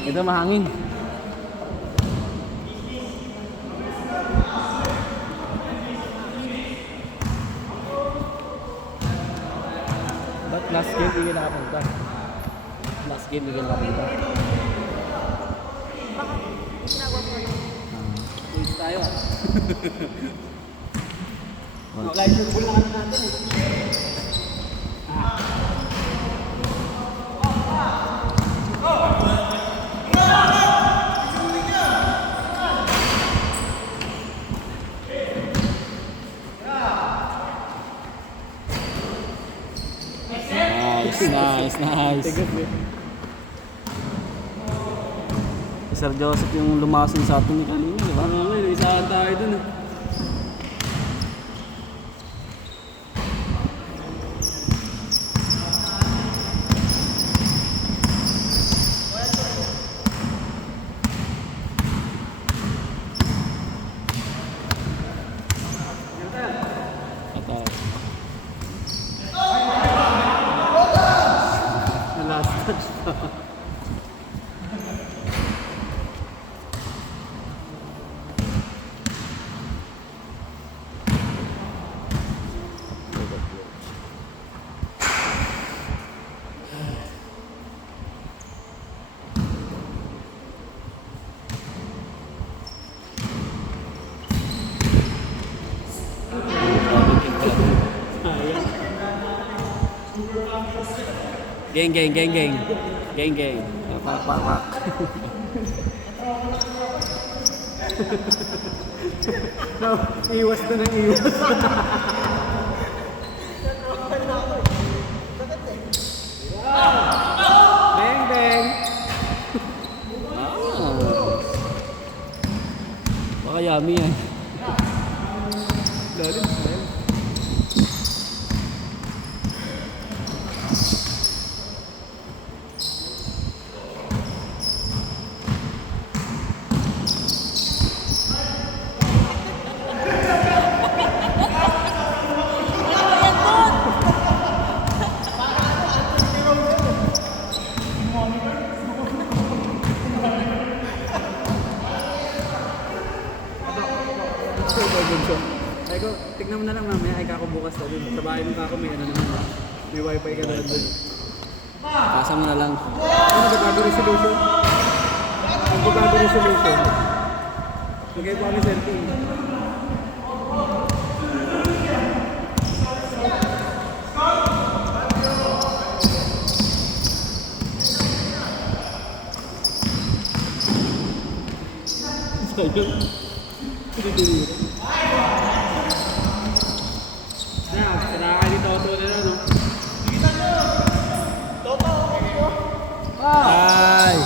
Ito mahangin. Ba't last game hindi nakapunta? Last game hindi nakapunta. Ginagawa ko lang. Wait tayo. Mag-live football lang natin eh. Nice. Sir Joseph yung lumasin sa atin ni kanina, di ba? May isahan tayo dun eh. Ito. Na last touch pa. Geng. Pak. No, iwas na ng iwas. Bang bang. Baka yummy yan. Lalim style. Ay ko, tignan mo na lang mamaya, ay kako bukas na dun. Sa bahay ng kako may ano naman. May wifi ka na dun. Pasa mo na lang. Ano ba bago resolution? Ano ba bago resolution? Okay po kami selfie. Sayang. Na, kailangan ni Toto na no? Ay!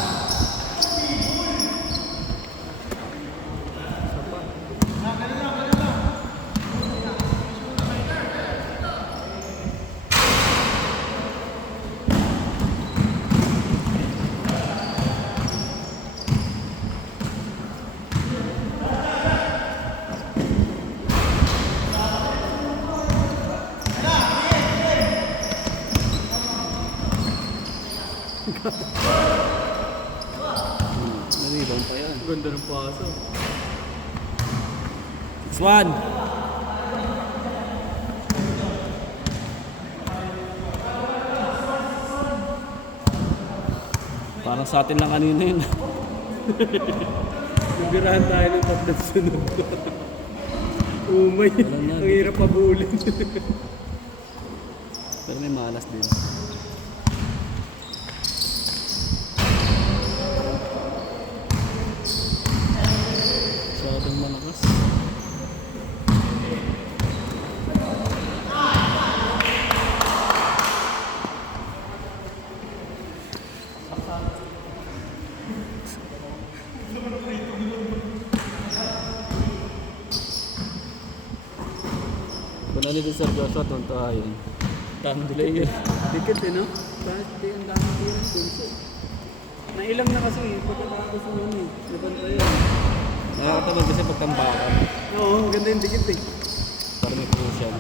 Nalibang pa yan. Ganda ng paso. 6-1. Parang sa atin lang kanina yun. Nabirahan tayo ng tatlong sunod. Umay. Wala na. Ang hirap pabulin. Pero may malas din. Masyadong malakas. Kung ano din Sir Joshua, tunta yun. Tamang delay yun. Dikit eh no? Bakit di ang dami tira ng punso? Nailang na kasi eh. Pagkatapos ng ano eh. Nabanta yun. Nakakatamad kasi pagtambakan. Oo, maganda yung dikit eh. Para may crucial.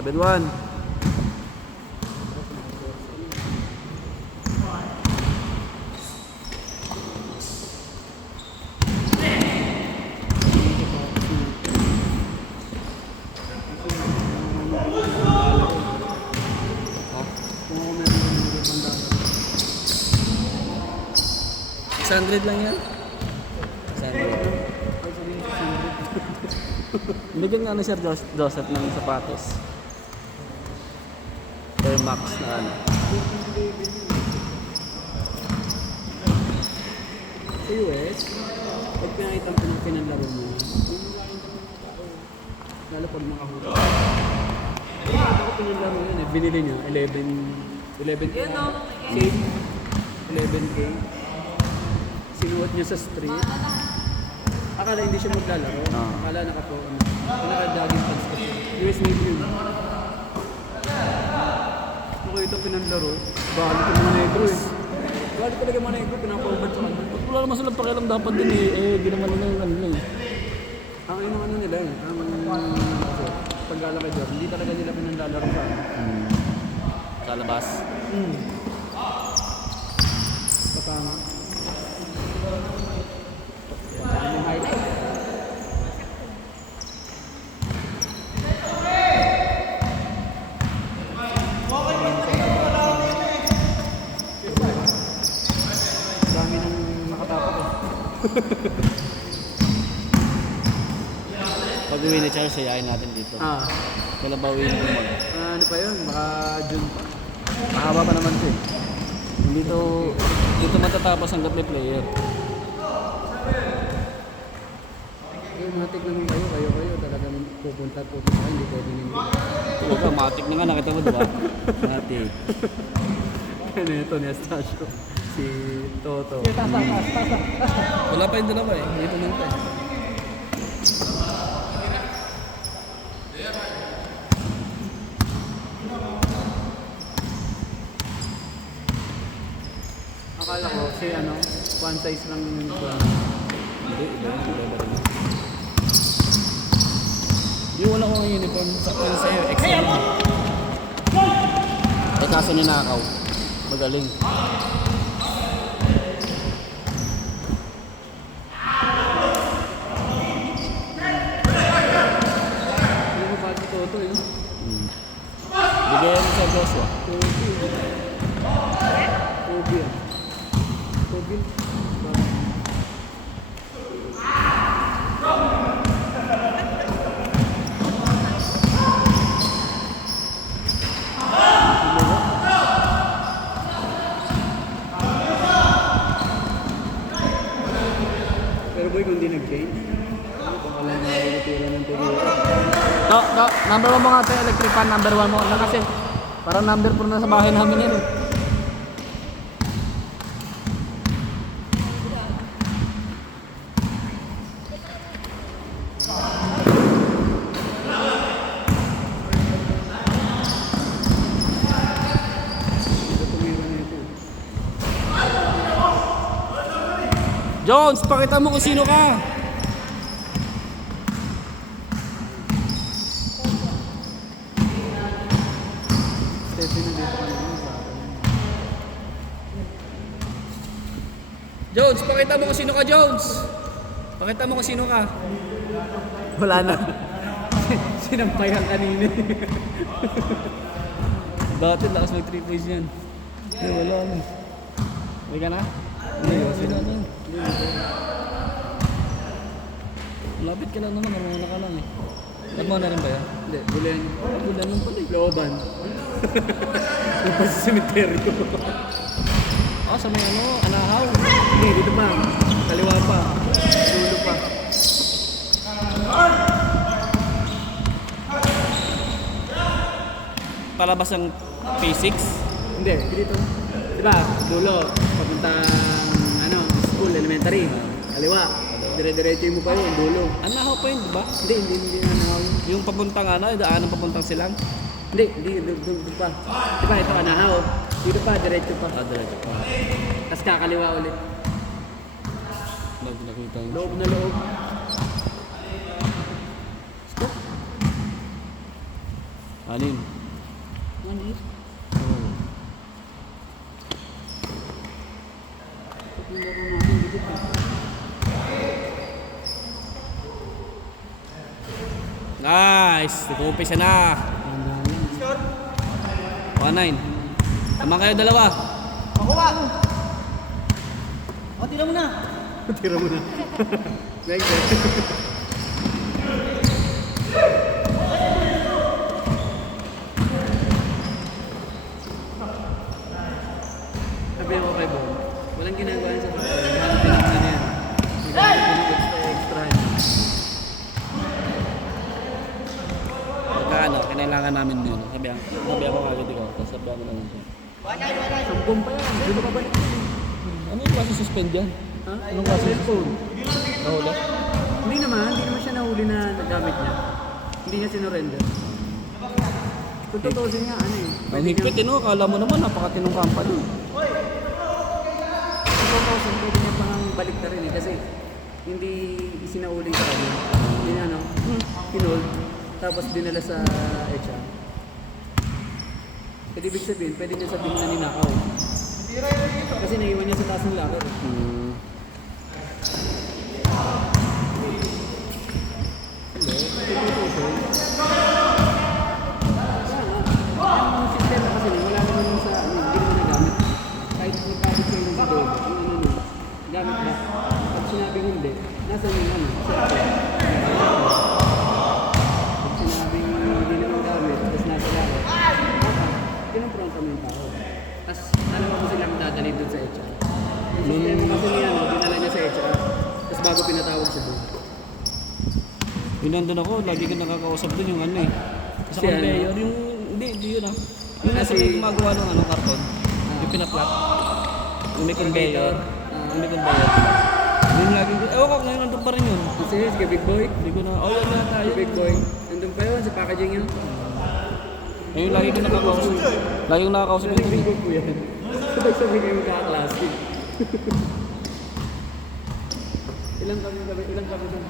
7-1. Kung ako meron ng mga tanda. 600 lang yan. 600. Ay, sabihin ko 100. Bigyan nga ni Sir Joseph ng sapatos. Air Max na ano. Sa US, pag pinakita mo ng pinanlaro mo, lalo pag nakahuli. Ako pinanlaro yun eh, binili niya, 11K. Save, 11K. Sinuot niya sa street. Akala hindi siya maglalaro. Akala nakadaging pants ko siya. US Navy yun. Ako itong pinanlaro, balik ko mga negro eh. Balik talaga mga negro, pinapaubat sa kanya. Wala naman silang pakialam dapat din eh. Di naman nila yung ano eh. Ang ano nila eh, paglalaki dyan, hindi talaga nila pinanlalaro sa akin. Sa labas. Patama. Yung highlight. Dami nang nakatapak eh. Pag uwi ni Charles, sayain natin dito. Wala ba uwi ng mag? Ano pa yun? Baka June pa. Mahaba pa naman ito eh. Dito matatapos hanggat may player. Matik naman kayo talagang pupunta kayo, hindi pwede hindi. Talaga, matik na nga, nakita mo diba? Matik. Ano ito, Nestasio, si Toto. Wala pa yung dalawa eh. Dito lang pa eh. Akala ko si one size lang yung Hindi, iba rin. Yung wala kong uniform, sakto yun sa'yo, XL. Eh kaso ninakaw. Magaling. Hindi ko ba si Toto yun? Bigyan mo sa Joshua. Kobe. Pero boy, kung di nag-change, baka lang nakikitira ng tigil. Number 1 mo nga ito, electric fan, number 1 mo. Ano kasi, parang number 4 na sa bahay namin yun. Ito tumira na ito. Jones, pakita mo kung sino ka. Stephen na dito kanina sa akin. Jones, pakita mo kung sino ka, Jones. Pakita mo kung sino ka. Wala na. Sinampayan kanina. Bakit lakas mag 3 points yan? Wala na. May ka na? Hindi na. Malapit ka lang naman, marunong ka lang eh. Nagmo na rin ba yan? Hindi, bulan. Bulan lang pala eh. Looban. Yung pa sa cemeteryo. Sa may anahaw. Hindi, dito pa. Kaliwa pa. Dulo pa. Palabas ang P6. Hindi, dito. Diba, dulo. Papuntang, school, elementary. Kaliwa. Dire-diretso mo pa yun, dulo. Anahaw pa yun, di ba? Hindi na nahaw yun. Yung papuntang daan ng papuntang silang. Hindi, doon pa. Diba, ito anahaw. Dito pa, diretso pa. Diretso pa. Tapos kakaliwa ulit. Nakita mo. Loob na loob. Stop. Anin. Ano? Oo. Tatlong laro natin dito pa. Nice! Nag-uumpisa na. 1-9. Tama kayo dalawa. Tira mo na. Like that. Sabi ko kay Bo, walang ginagawa niya sa bahay. Hanapin lang na yan. Extra. Pagka kailangan namin yun. Sabi ako kagad ikaw. Tapos sabi ako naman siya. Sampung pa yan. Di ba kabalik? Ano yung klase suspend yan? Ha? Anong klase Cellphone. Nahuli? Hindi naman siya nahuli na nagamit niya. Hindi niya sinurrender. Kung tutusin niya, ano eh. Ang higpit eh no, akala mo naman napakatinong company. Kung tutusin, pwede niya pang balik na rin eh. Kasi hindi sinauling sa kanya. Hindi niya, pinold. Tapos dinala sa HR. Pwede ibig sabihin, pwede niya sabihin na ninakaw. Kasi naiwan niya sa taas ng locker. Ang sistema kasi wala naman sa hindi naman nagamit. Kahit magkabit kayo ng video, gamit ba? Pag sinabing hindi, nasa yung pag sinabing hindi naman gamit, tapos nasa locker, pinapronta mo yung tao. Tapos alam mo silang dadali doon sa HR. Yung sistema kasi niya, dinala niya sa HR, tapos bago pinatawag siya doon. Yun nandun ako, lagi ka nakakausap dun yung ano eh. Sa Si ano? conveyor, yung, hindi yun ah. Yung nasa may gumagawa ng ano, karton. Yung pinaplat. Yung may conveyor. Yung may conveyor. Yun lagi ko, ewan ko, ngayon nandun pa rin yun. Kasi si Big Boy, Hindi ko na, oh yun na tayo. si Big Boy, nandun pa yun sa packaging yun. Ngayon lagi ko nakakausap. Lagi ko nakakausap Kasi dun Big eh. Boy po yan. Sabay sabihin kayo magkakaklase. Ilang kami doon?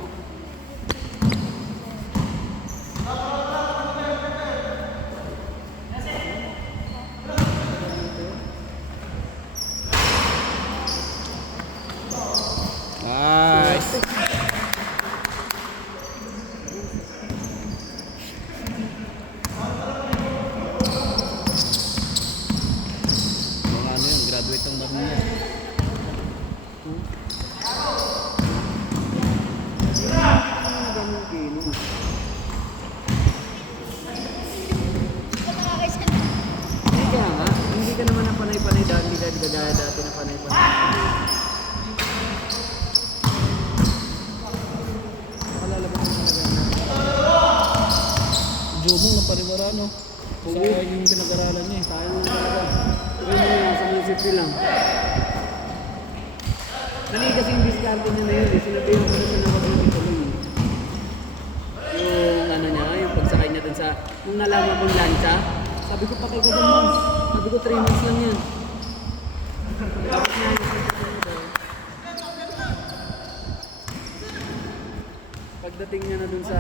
Nice! Mga ano yun, graduate ng Marina. Ganun kilo. Hindi ka nga, hindi ka naman na panay-panay dati, hindi ka gagaya dati na panay-panay. Makalalaban mo talaga na. Jomong na pariwara no? Sayang yung pinag-aralan niya eh. Sayang mo talaga. Pero mo lang, sa munisipyo lang. Mali kasi yung discount niya na yun eh. Sinabihan ko na siya na wag tuloy. Yung ano niya, yung pagsakay niya dun sa, nung nalaman kong lancha, sabi ko patay ka dun months. Sabi ko 3 months lang yan. Tapos na pagdating niya na dun sa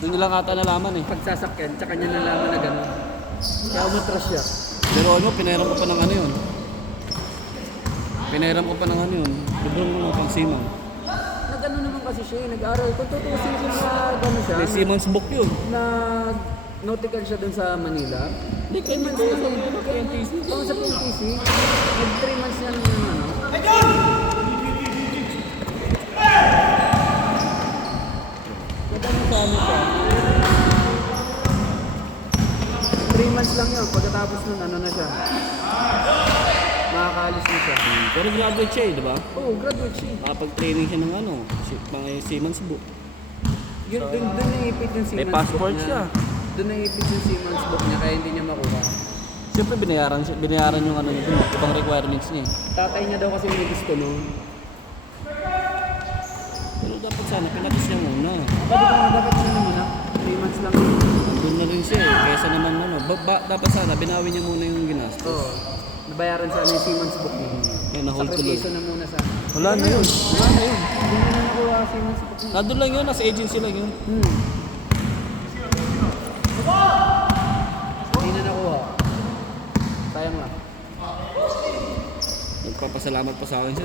Doon nila ata nalaman eh. pagsasakyan, tsaka niya nalaman na gano'n. Kaya umatras siya. Pero ano, pinairam ko pa ng ano yun. Pinairam ko pa ng ano yun. Librong mo pang Simon. Nag-ano naman kasi siya, nag-aral. Kung tutusin ko na gano'n siya, May Simon's book yun. nautical siya dun sa Manila. Hindi, kaya Months na lang. kaya PTC. Oo, sa PTC. Nag 3 months na lang yung ano. Nag-ano sa ano siya. 3 months lang yun. Pagkatapos nun, ano na siya. Makakaalis na siya. Pero graduate siya eh, di ba? Oo, graduate siya. Makapag-training siya ng ano, mga Simon's book. Yun, dun naipit yung May Siemens passport book niya. siya. Doon naipit yung Siemens book niya kaya hindi niya makuha. Siyempre binayaran yung ano niya, ibang requirements niya eh. Tatay niya daw kasi may gusto nun. Pero dapat sana, pinatis niya muna. Sabi ko nga dapat siya naman ha. 3 months lang yun. Doon na rin siya eh, kaysa naman ano. Dapat sana, binawi niya muna yung ginastos. Oo. Nabayaran sana yung Siemens book niya. Yan, na-hold tuloy. Sakripiso na muna sana. Wala na yun. Wala na yun. Hindi na nakuha Siemens book niya. Nandun lang yun, nasa agency lang yun. nagpapasalamat pa sa akin siya.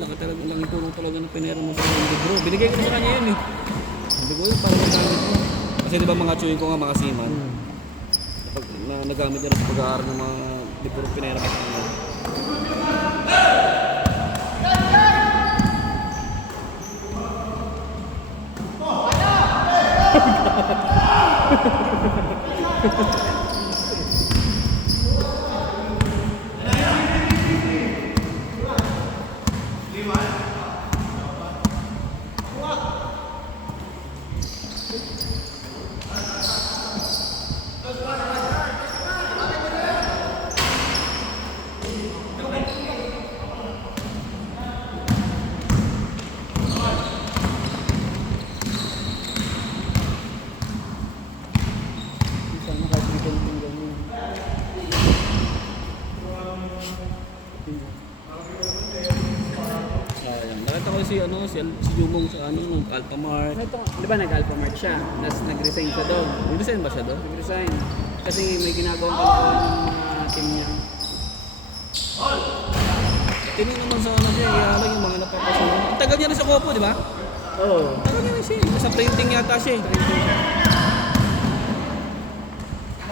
Laki talaga, laki tulong talaga na pinera mo sa akin, bro. Binigay ko na sa kanya yun eh. Hindi ko yun, para nagamit ko. Kasi di ba mga chewing ko nga, mga seaman, pag nagamit niya na sa pag-aaral ng mga libro pinera ko sa kanya. Sana kahit may konting ganyan. Ayan. Nakita ko si Jumong sa Alphamart. Ito, di ba nag-Alphamart siya? Nag-resign siya doon. Nag-design ba siya doon? Nag-resign. Kasi may ginagawang kalokohan ng mga team niya. Tingin naman sa ano siya, iyalang yung mga napapasunod. Ang tagal niya rin sa Kopo, di ba? Oo. Ang tagal niya rin siya. Sa printing yata siya eh.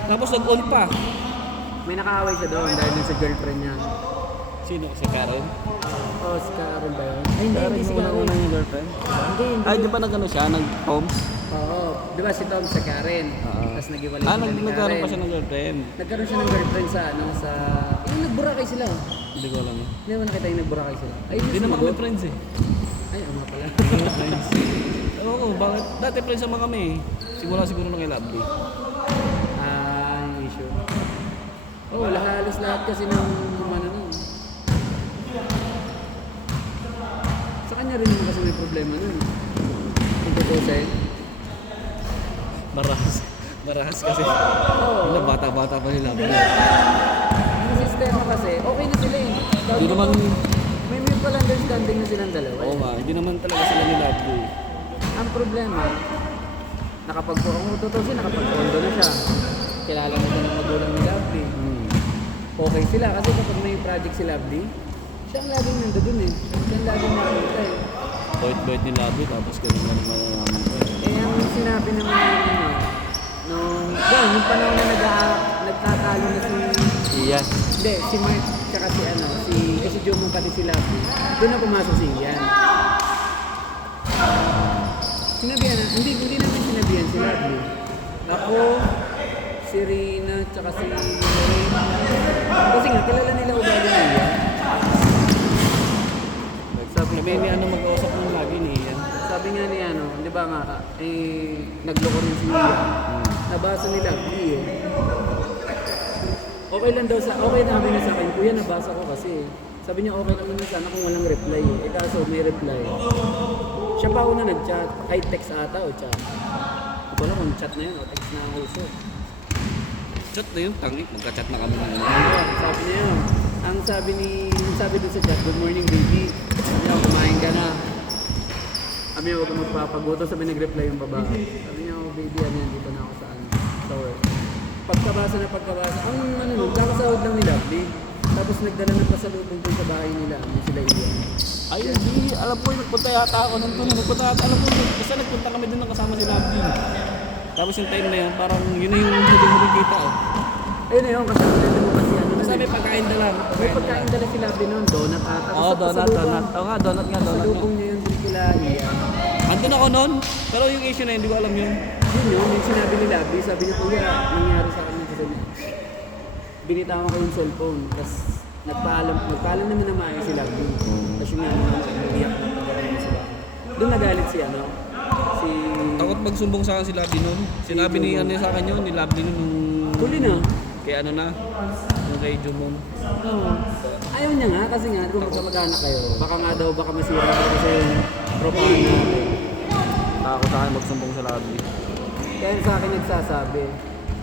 Tapos nag-on pa. May nakaaway siya doon dahil dun sa girlfriend niya. Sino? Si Karen? Oh, si Karen ba yun? Ay, hindi si Karen. Una yung girlfriend? Hindi. Ay, di ba nag-ano siya? Nag-homes? Oo. Di ba si Tom sa Karen? Tapos nag-iwalay sila ni Nagkaroon Karen. pa siya ng girlfriend. Nagkaroon siya ng girlfriend sa yung nagburakay sila. Hindi ko alam yun. Hindi mo nakita yung nagburakay sila. Ay, Hindi naman kami friends eh. Ay, ama pala. Hindi naman friends. Oo, bakit? Dati friends naman kami eh. Simula siguro nung kay Lovely. Yung issue. Oo, halos lahat kasi ng ano nun. Sa kanya rin naman kasi may problema nun. Kung tutusin. Marahas kasi. Oo. Ano, bata-bata pa si Lovely. Yung sistema kasi, okay na sila eh. Hindi naman, May mutual understanding na silang dalawa. oo nga, hindi naman talaga sila ni Lovely. Ang problema, kung tutusin, nakapag-condo na siya. Kilala mo siya ng magulang ni Lovely. Okay sila kasi kapag may project si Lovely, siya ang laging nandoon eh. Siya ang laging nakikita eh. Bait-bait ni Lovely, tapos ganun nga naman namin ko eh. Eh, ang sinabi naman yun, yung panahon na nagtatalo na Iyan. hindi, si Mark, tsaka si Jumong pati si Lovely, doon na pumasok si Ian. Sinabihan na, hindi namin sinabihan si Lovely. Ako, si Rina, tsaka si Lorraine. Kasi nga, kilala nila ugali na Ian. Sabi Kami ni ano mag-uusap ng lagi ni Ian. Sabi nga ni di ba nga, nagloko rin si Ian. Nabasa ni Lovely eh. Okay lang daw okay na kami na sa akin, kuya nabasa ko kasi. Sabi niya okay lang naman sana kung walang reply eh. Eh kaso may reply. Siya pa una nag-chat, ay text ata o chat. Hindi ko alam kung chat na yun o text na uso. Chat na yun, tangik, magka-chat na kami na yun. Sabi niya yun. Ang sabi doon sa chat, good morning baby. Sabi niya, kumain ka na. Sabi niya, huwag kang magpapagoto. Sabi nag-reply yung babae. Sabi niya, oh baby, dito na ako sa work. Pagkabasa, ang kakasahod lang ni Lovely. Tapos nagdala ng pasalubong dun sa bahay nila, sila Ian. Ay, hindi, alam ko, nagpunta yata ako nandun. Alam ko, kasi nagpunta kami dun ng kasama si Lovely. Tapos yung time na yun, parang yun na yung huling kita oh. Ayun na yun, kasi pinanda mo kasi Sabi pagkain dala. may pagkain dala si Lovely noon, donut ata. Oo, donut. Oo nga, donut nga. Pasalubong niya yun din kila Ian. Andun ako noon, pero yung issue na yun, hindi ko alam yun. Yun, yung sinabi ni Lovely, sabi niya, kuya, nangyari sa kanya kasi binitawan ko yung cellphone, tapos nagpaalam naman na maayos si Lovely. Tapos yung umiyak na pagkaroon sila. Doon nagalit si Takot magsumbong sa akin si Lovely noon. Sinabi ni sa akin yun, ni Lovely noon yung... huli na. Kaya ano na, yung kay Jumong. Oo. Ayaw niya nga, kasi nga, kung magkamag-anak kayo, baka masira ka kasi yung tropahan natin. Takot sa akin magsumbong sa Lovely. Kaya sa akin nagsasabi,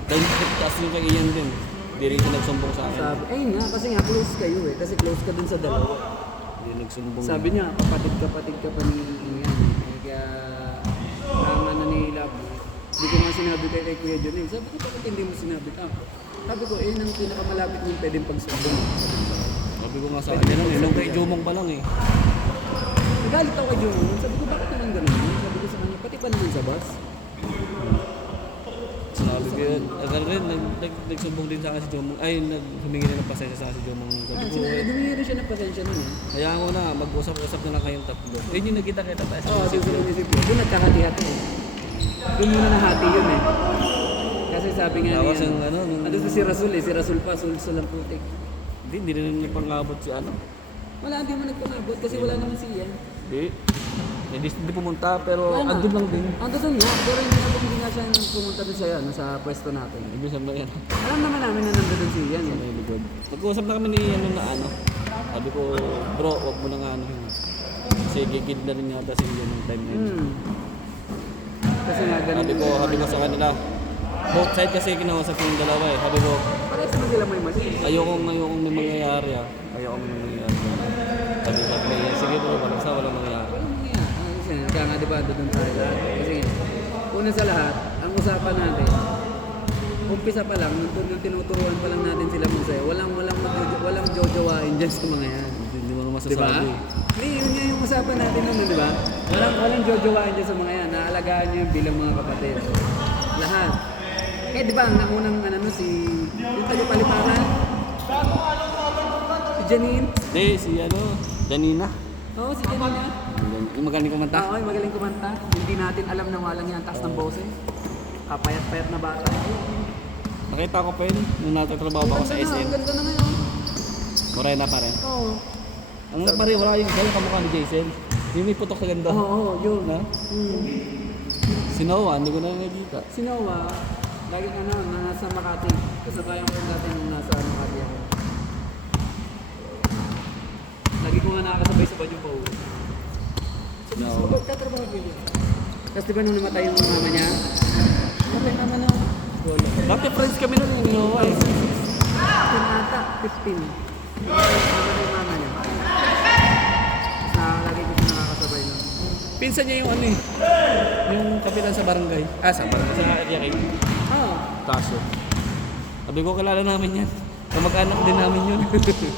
Dahil kasi yung kay Ian din. Hindi rin siya nagsumbong sa akin. ayun nga, kasi nga close kayo eh, kasi close ka dun sa dalawa. Hindi nagsumbong. Sabi niya, kapatid ka pa ni Ian. Kaya, tama na ni Lovely. Hindi ko nga sinabi kay Kuya Jonel. Sabi ko, bakit hindi mo sinabi ka? Sabi ko, nang pinakamalapit mong pwedeng pagsumbong. Sabi ko ko nga sa kanya lang eh. Nung kay Jomong pa lang eh. Nagalit ako kay Jomo. Sabi ko, bakit naman ganun? Sabi ko sa kanya, pati pa naman sa bus. Sinabi ko yun. Agad rin, nagsumbong din sa akin si Jomong. Ay, humingi rin ng pasensya sa akin si Jomong. Sabi ko, Dumingi rin siya ng pasensya nun eh. kaya ko na, mag-usap-usap na lang kayong tatlo. Yun yung nagkita-kita tayo sa Oo, isip ko. susunod isip ko. Doon nagkakati-hati eh. Doon muna nahati yun eh. Kasi sabi nga Tapos niya, yung ano, ano si Rasul eh. Si Rasul pa, sul ang putik. hindi rin napangabot si ano. Wala, hindi mo nagpangabot kasi wala naman si Ian. Hindi pumunta, pero Wala nga. andun lang din. Ang doon nga, pero hindi nga siya pumunta doon sa, ano, sa pwesto natin. Ibig sabihin, Alam naman namin na nandun si Ian eh. may likod. Nag-uusap na kami ni ano na ano. Sabi ko, bro, wag mo na nga ano yun. Kasi gigid na rin yata si Ian ng time na yun. Kasi nga ganun. Sabi ko sa kanila, both side kasi kinausap yung dalawa eh. Sabi ko, Parehas naman sila may mali. ayokong may mangyayari ah. Ayokong may mangyayari. Sabi ko, sige bro, basta walang mangyayari. Walang mangyayari. Kasi kaya nga diba doon tayo lahat. Kasi una sa lahat, ang usapan natin, umpisa pa lang, nung tinuturuan pa lang natin sila magsaya, walang jojowain dyan sa mga yan. Hindi mo naman Diba? masasabi. Hindi, yun nga yung usapan natin naman, di ba? Walang jojowain dyan sa mga yan. Naalagaan nyo yung bilang mga kapatid. Lahat. Kaya di ba, ang naunang ano, yung taga-paliparan? Si Janine? Hindi, si ano, Janina. Oo, si Janine. Yung magaling kumanta. Oo, yung magaling kumanta. Hindi natin alam na walang yan, taas ng boses. Kapayat-payat na bata. Nakita ko pa yun, nung natatrabaho ako sa Ang SM. ganda na ngayon. Morena pa rin. Oo. Ang pare, wala yung gano'ng kamukha ni Jason. Yung may putok sa ganda. Oo, yun. Na? Hmm. Si Noah, hindi ko na nakikita. Si Noah, laging nasa Makati. Kasabayan ko dati nung nasa Makati ako. Lagi ko nga nakakasabay sa Badyo Pau. No. Tatrabaho ko yun. Tapos di ba nung namatay yung mama niya? Okay naman na. Dati friends kami nun yung Noah eh. 15 ata, 15. Namatay yung mama niya. Tapos lagi ko siya nakakasabay nun. Pinsan niya yung ano eh. Yung kapitan sa barangay. Sa barangay. Sa Yakay. Ah, Kaso. Sabi ko, kilala namin yan. Kamag-anak din namin yun.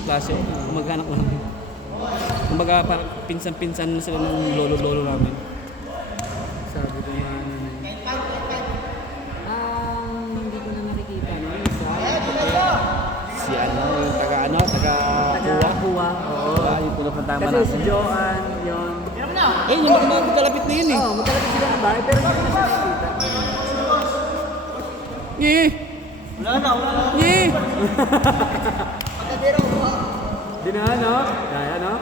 Klase. Kamag-anak namin. Kumbaga, parang pinsan-pinsan na sila ng lolo-lolo namin. sabi ko nga ano na yun. Hindi ko na nakikita. Yung isa, Si ano, yung taga Kuwa. Oo. Yung punapuntahan Kasi si natin. Joanne, yun. Eh, yung magkalapit na yun eh. Oo, magkalapit sila ng bahay, pero hindi ko na siya nakikita. Nye! Nye! Di na, no? Kaya, no?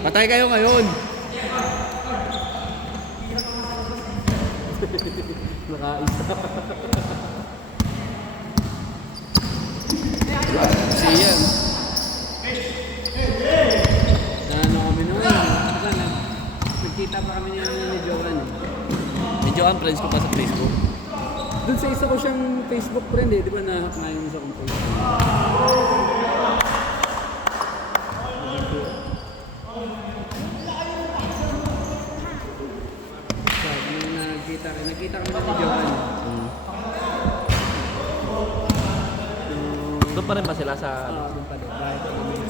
Patay kayo ngayon. Nakaisa. Si Ian. Ano kami naman. Nagkita pa kami ni Joanne. Medyo ang friends ko pa sa Facebook. Doon sa isa ko siyang Facebook friend eh. Di ba nahak nga yung isa kong Facebook? Sabi nung nagkita kami na ni Joanne. Doon pa rin ba sila sa... Doon pa din. Bahay pa din.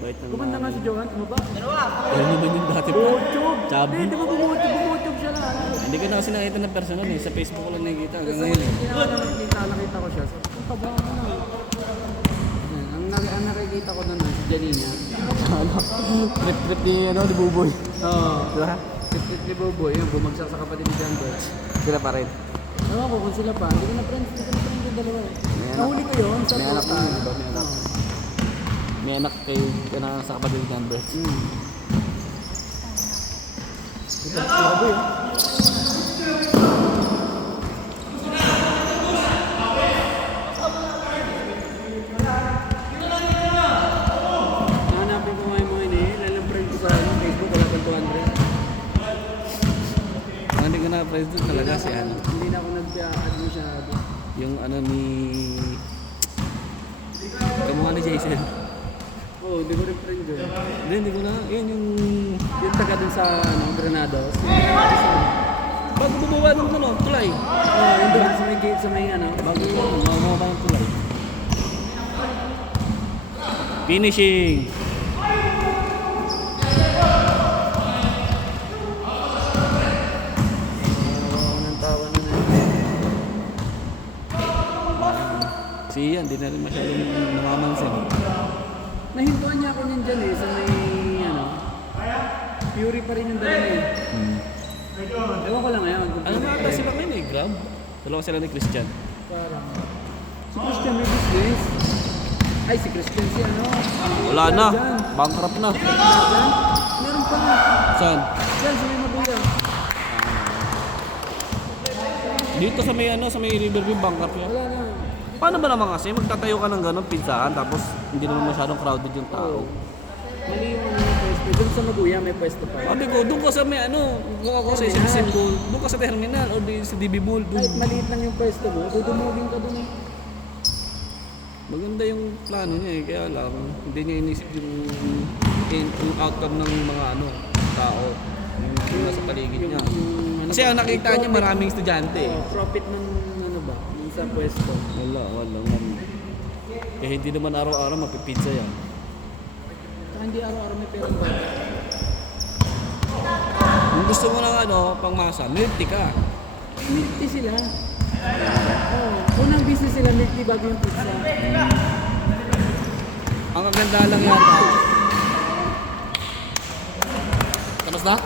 Bait ng... Kumanda nga si Joanne, ano ba? Ano naman yung dati pa? Bumutog! Chubby. Hindi, di ba bumutog siya lang? Hindi ko na kasi nakita ng personal eh. Sa Facebook ko lang nakikita. Hanggang Tapos ngayon eh. nakita ko siya. Ang taba mo na. Ang nakikita ko nun si Janina. Trip ni ano, ni Buboy. Oo. Diba? Tip ni Boboy, yun, bumagsak sa kapatid ni John Bird. Sila pa rin. Ewan ko kung sila pa. Hindi ko na friends yung dalawa eh. Nahuli ko yun sa May anak Porta. na, diba? May anak. May anak kayo sa kapatid ng number. Ito, grabe yun. Hanapin ko nga yung mga ini. Lalang friend ko sa Facebook, wala pang 200. Ang hindi ko na friends doon talaga si ano. Hindi na ako nag-add masyado. Yung ano ni... Kamukha ni Jason. Oo, hindi ko rin friend yun. Hindi ko na. Yun yung... Yung taga dun sa Granados. Bago bumuwa ng ano, tulay. Yung doon sa may gate, sa may ano. Bago bumuwa ng tulay. Finishing. Ng tawa na na. Si Ian, di na rin masyadong namamansin. Nahintuan niya ako niyan dyan eh, sa may ano. Fury pa rin yung dala niya. Ewan ko lang ngayon. Kung Ano nga ata sila ngayon eh, Grab? Dalawa sila ni Christian. Parang. Si Christian may business. Ay, si Christian si ano. Wala na, Dyan. bankrupt na. Dyan? Meron pa. Saan? Dyan, sa may Mabuya. Dito sa may ano, sa may Riverview, bankrupt yan. Wala na. Paano ba naman kasi magtatayo ka ng gano'n, pinsahan, tapos hindi naman masyadong crowded yung tao? Mali yung ano, pwesto. Doon sa Mabuya may pwesto pa. Sabi ko, doon ka sa may ano, kung ako sa isang symbol, doon ka sa terminal o di sa DB Mall, Kahit doon. maliit lang yung pwesto mo, dudumugin ka doon eh. Maganda yung plano niya eh, kaya lang, hindi niya inisip yung outcome ng mga ano, tao, yung nasa paligid niya. Yung, Kasi ang nakita niya maraming estudyante eh. Profit ng ano ba, yung sa pwesto. Wala. Eh hindi naman araw-araw mapipizza yan. Saka hindi araw-araw may perang bata. Kung gusto mo ng ano, pangmasa, milk tea ka. Milk tea sila. Unang business sila milk tea bago yung pizza. Ang kaganda lang yata. Tapos na?